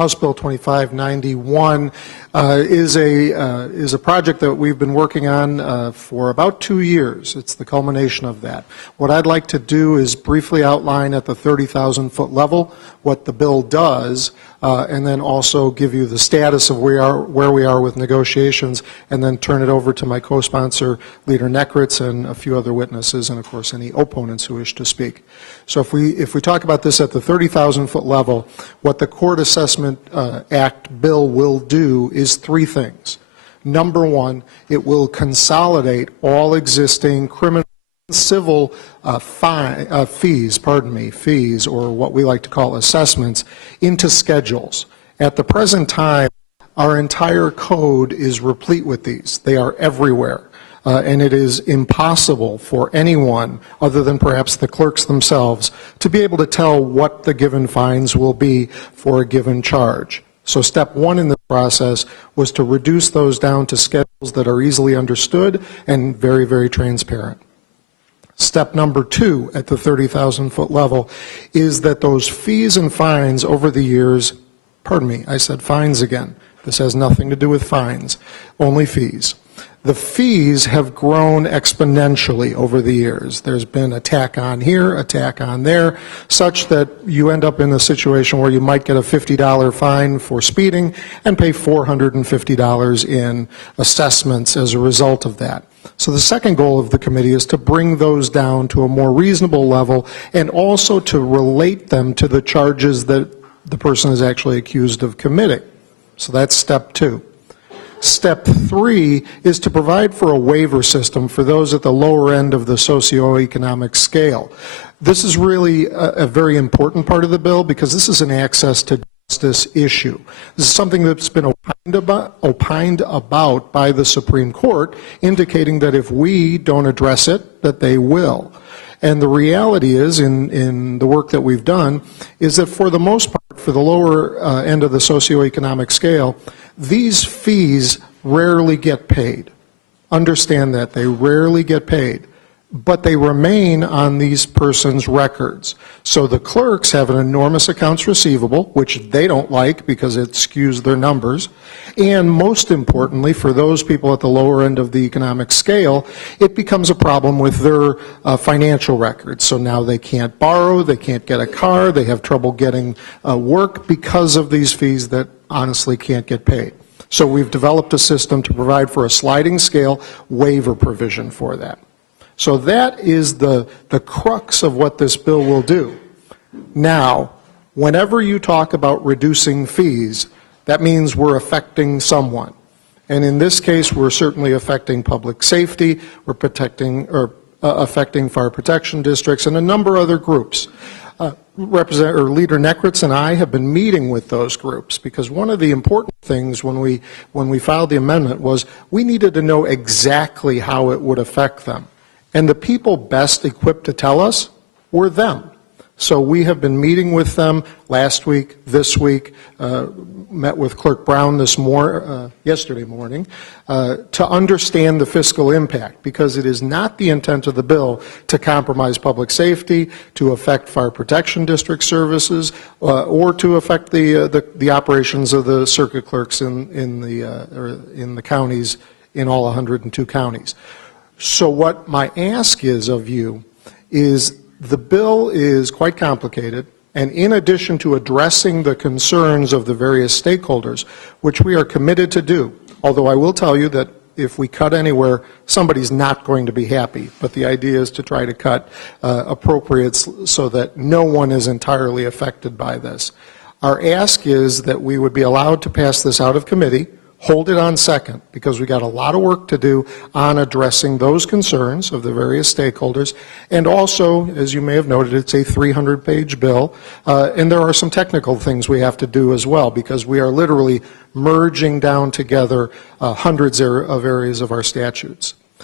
House Bill 2591 is a project that we've been working on for about 2 years. It's the culmination of that. What I'd like to do is briefly outline at the 30,000-foot level what the bill does, and then also give you the status of where we are with negotiations, and then turn it over to my co-sponsor, Leader Nekritz, and a few other witnesses, and of course any opponents who wish to speak. So if we talk about this at the 30,000-foot level, what the Court Assessment Act bill will do is three things. Number one, it will consolidate all existing criminal and civil fees, or what we like to call assessments, into schedules. At the present time, our entire code is replete with these. They are everywhere. And it is impossible for anyone, other than perhaps the clerks themselves, to be able to tell what the given fines will be for a given charge. So step one in the process was to reduce those down to schedules that are easily understood and very, very transparent. Step number two at the 30,000-foot level is that those fees and fines over the years, pardon me, I said fines again. This has nothing to do with fines, only fees. The fees have grown exponentially over the years. There's been a tack on here, a tack on there, such that you end up in a situation where you might get a $50 fine for speeding and pay $450 in assessments as a result of that. So the second goal of the committee is to bring those down to a more reasonable level, and also to relate them to the charges that the person is actually accused of committing. So that's step two. Step three is to provide for a waiver system for those at the lower end of the socioeconomic scale. This is really a very important part of the bill, because this is an access to justice issue. This is something that's been opined about by the Supreme Court, indicating that if we don't address it, that they will. And the reality is, in the work that we've done, is that for the most part, for the lower end of the socioeconomic scale, these fees rarely get paid. Understand that, they rarely get paid, but they remain on these persons' records. So the clerks have an enormous accounts receivable, which they don't like because it skews their numbers. And most importantly, for those people at the lower end of the economic scale, it becomes a problem with their financial records. So now they can't borrow, they can't get a car, they have trouble getting work because of these fees that honestly can't get paid. So we've developed a system to provide for a sliding scale waiver provision for that. So that is the crux of what this bill will do. Now, whenever you talk about reducing fees, that means we're affecting someone. And in this case, we're certainly affecting public safety, we're affecting fire protection districts, and a number of other groups. Leader Nekritz and I have been meeting with those groups, because one of the important things when we filed the amendment was we needed to know exactly how it would affect them. And the people best equipped to tell us were them. So we have been meeting with them last week, this week, met with Clerk Brown yesterday morning, to understand the fiscal impact, because it is not the intent of the bill to compromise public safety, to affect fire protection district services, or to affect the operations of the circuit clerks in the counties, in all 102 counties. So what my ask is of you is, the bill is quite complicated, and in addition to addressing the concerns of the various stakeholders, which we are committed to do, although I will tell you that if we cut anywhere, somebody's not going to be happy, but the idea is to try to cut appropriate so that no one is entirely affected by this. Our ask is that we would be allowed to pass this out of committee, hold it on second, because we got a lot of work to do on addressing those concerns of the various stakeholders. And also, as you may have noted, it's a 300-page bill, and there are some technical things we have to do as well, because we are literally merging down together hundreds of areas of our statutes.